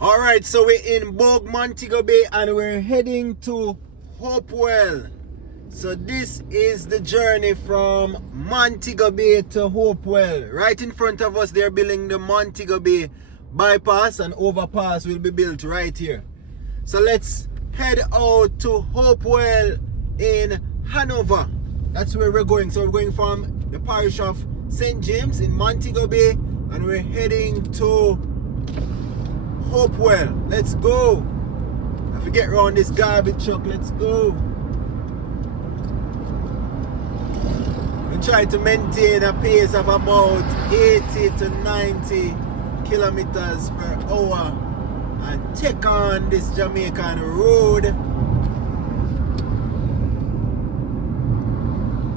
Alright, so we're in Montego Bay and we're heading to Hopewell. So this is the journey from Montego Bay to Hopewell. Right in front of us, they're building the Montego Bay bypass and overpass will be built right here. So let's head out to Hopewell in Hanover. That's where we're going. So we're going from the Parish of St. James in Montego Bay and we're heading to Hopewell. Let's go. I forget around this garbage truck. Let's go. We try to maintain a pace of about 80 to 90 kilometers per hour and take on this Jamaican road.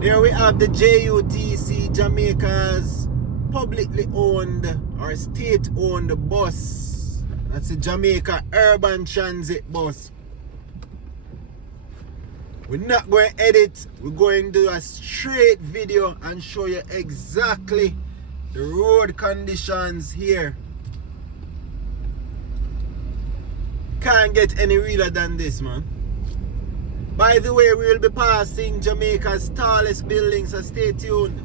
Here we have the JUTC, Jamaica's publicly owned or state-owned bus. That's the Jamaica Urban Transit bus. We're not going to edit. We're going to do a straight video and show you exactly the road conditions here. Can't get any realer than this, man. By the way, we will be passing Jamaica's tallest building, so stay tuned.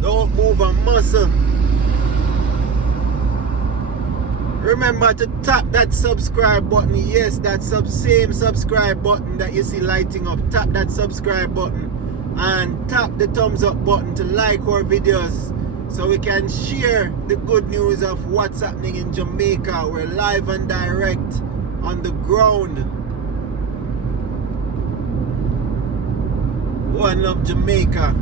Don't move a muscle. Remember to tap that subscribe button. Yes, that same subscribe button that you see lighting up. Tap that subscribe button and tap the thumbs up button to like our videos so we can share the good news of what's happening in Jamaica. We're live and direct on the ground. One love Jamaica.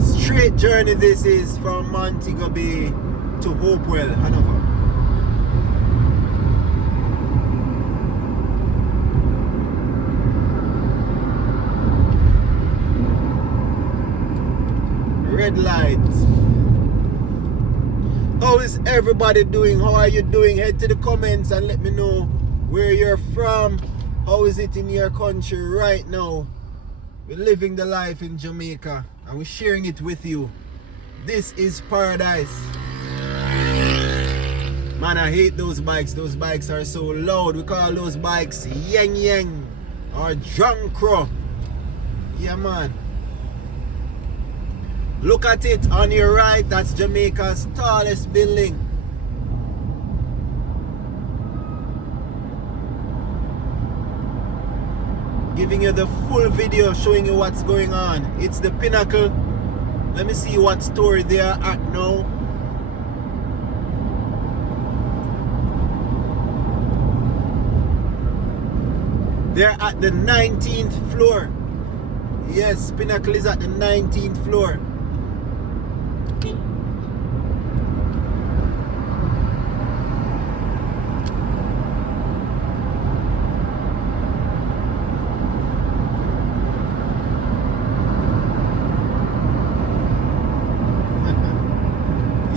Straight journey this is from Montego Bay to Hopewell, Hanover. Red lights. How is everybody doing? How are you doing? Head to the comments and let me know where you're from. How is it in your country right now? We're living the life in Jamaica and we're sharing it with you. This is paradise. Man, I hate those bikes. Those bikes are so loud. We call those bikes yang yang or drunk crow. Yeah, man. Look at it on your right. That's Jamaica's tallest building. Giving you the full video showing you what's going on. It's the pinnacle. Let me see what story they are at now. They're at the 19th floor. Yes, pinnacle is at the 19th floor.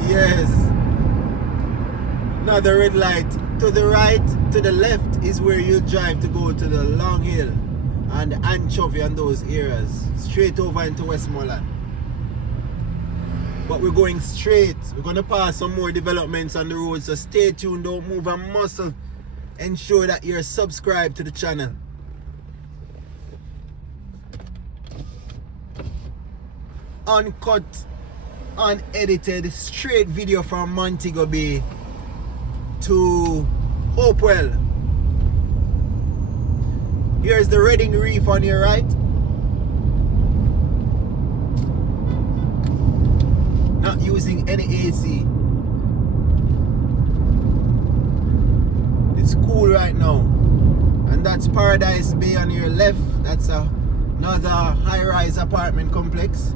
Yes. Another red light. To the right, to the left is where you drive to go to the Long Hill and Anchovy and those areas. Straight over into Westmoreland. But we're going straight. We're going to pass some more developments on the road. So stay tuned. Don't move a muscle. Ensure that you're subscribed to the channel. Uncut, unedited, straight video from Montego Bay to Hopewell. Here's the Reading Reef on your right. Not using any AC. It's cool right now. And that's Paradise Bay on your left. That's another high-rise apartment complex.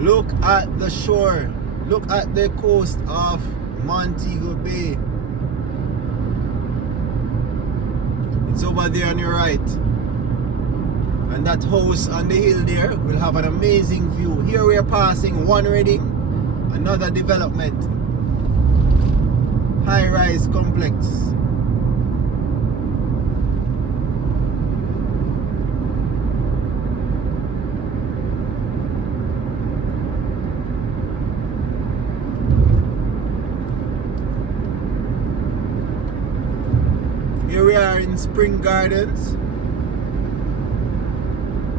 Look at the shore. Look at the coast of Montego Bay. It's over there on your right. And that house on the hill there will have an amazing view. Here we are passing one Reading, another development, high-rise complex. Here we are in Spring Gardens.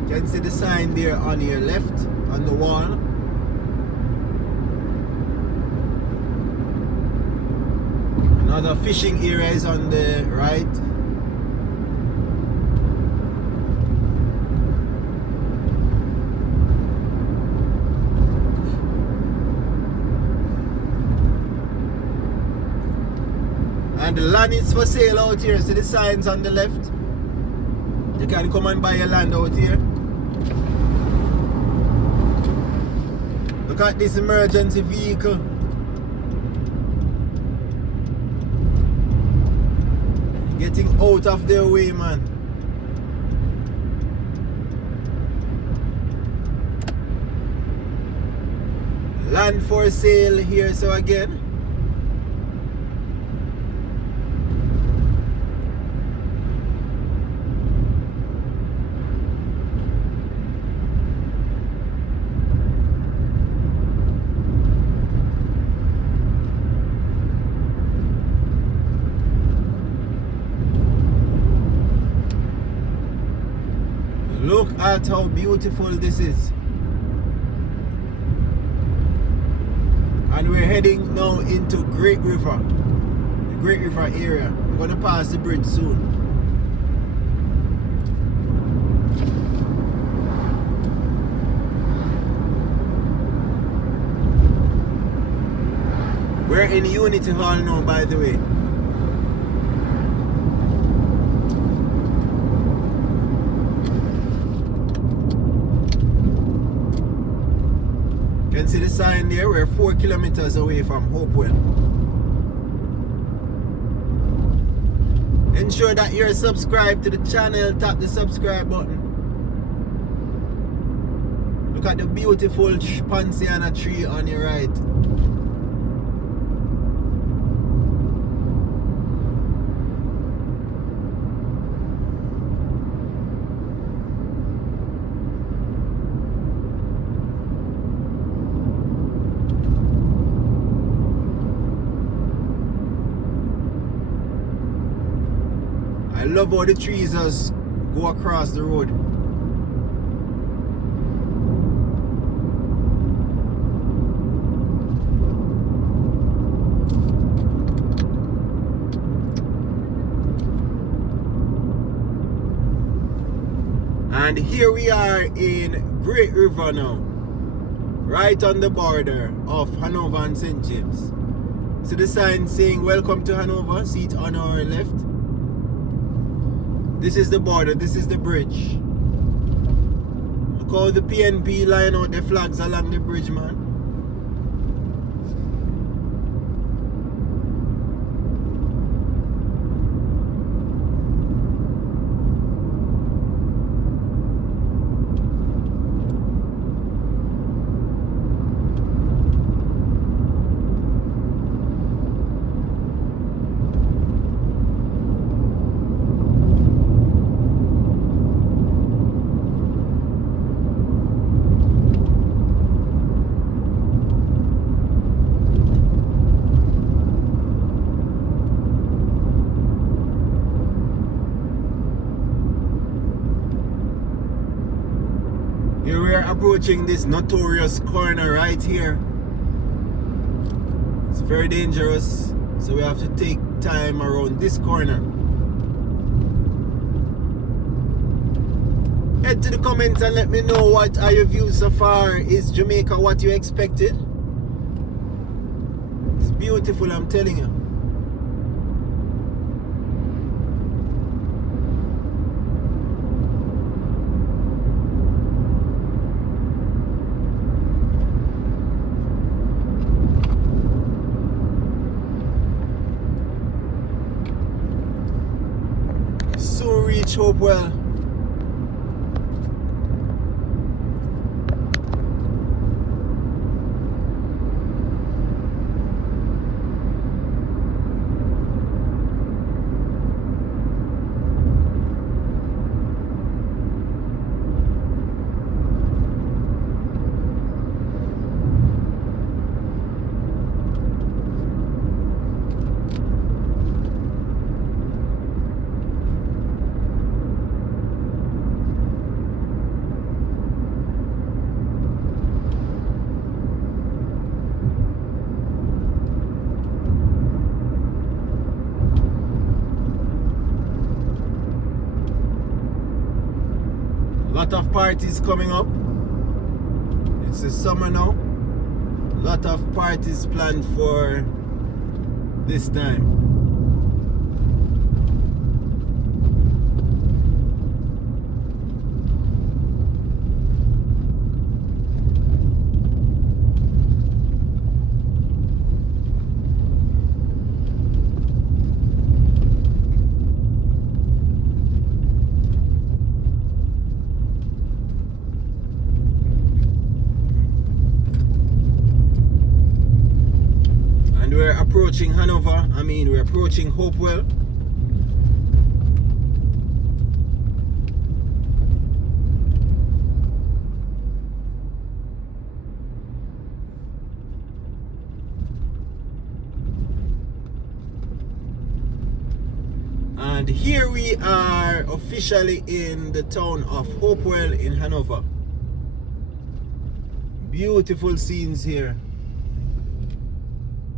You can see the sign there on your left, on the wall. Another fishing area is on the right. And the land is for sale out here. See the signs on the left? You can come and buy your land out here. Look at this emergency vehicle. Getting out of their way, man. Land for sale here, so again. Look at how beautiful this is. And we're heading now into Great River, the Great River area. I'm going to pass the bridge soon. We're in Unity Hall now, by the way. You can see the sign there. We're 4 kilometers away from Hopewell. Ensure that you're subscribed to the channel. Tap the subscribe button. Look at the beautiful Pansiana tree on your right. I love how the trees just go across the road. And here we are in Great River now, right on the border of Hanover and St. James. So the sign saying welcome to Hanover, see it on our left. This is the border, this is the bridge. Look how the PNP line out the flags along the bridge, man. Here we are approaching this notorious corner right here. It's very dangerous, so we have to take time around this corner. Head to the comments and let me know what are your views so far. Is Jamaica what you expected? It's beautiful, I'm telling you. So reach Hopewell. lot of parties coming up. It's the summer now. A lot of parties planned for this time. We're approaching Hanover. We're approaching Hopewell. And here we are officially in the town of Hopewell in Hanover. Beautiful scenes here.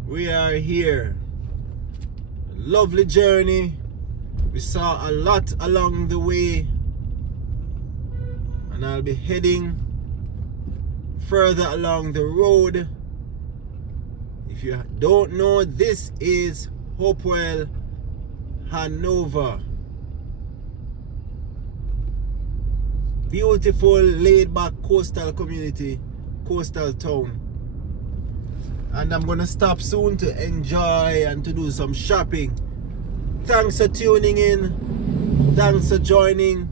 We are here. Lovely journey. We saw a lot along the way. And I'll be heading further along the road. If you don't know, this is Hopewell, Hanover. Beautiful laid-back coastal community, coastal town. And I'm gonna stop soon to enjoy and to do some shopping. Thanks for tuning in. Thanks for joining.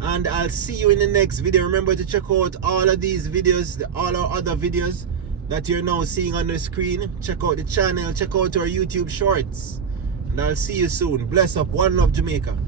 And I'll see you in the next video. Remember to check out all of these videos, all our other videos that you're now seeing on the screen. Check out the channel, check out our YouTube shorts. And I'll see you soon. Bless up. One love, Jamaica.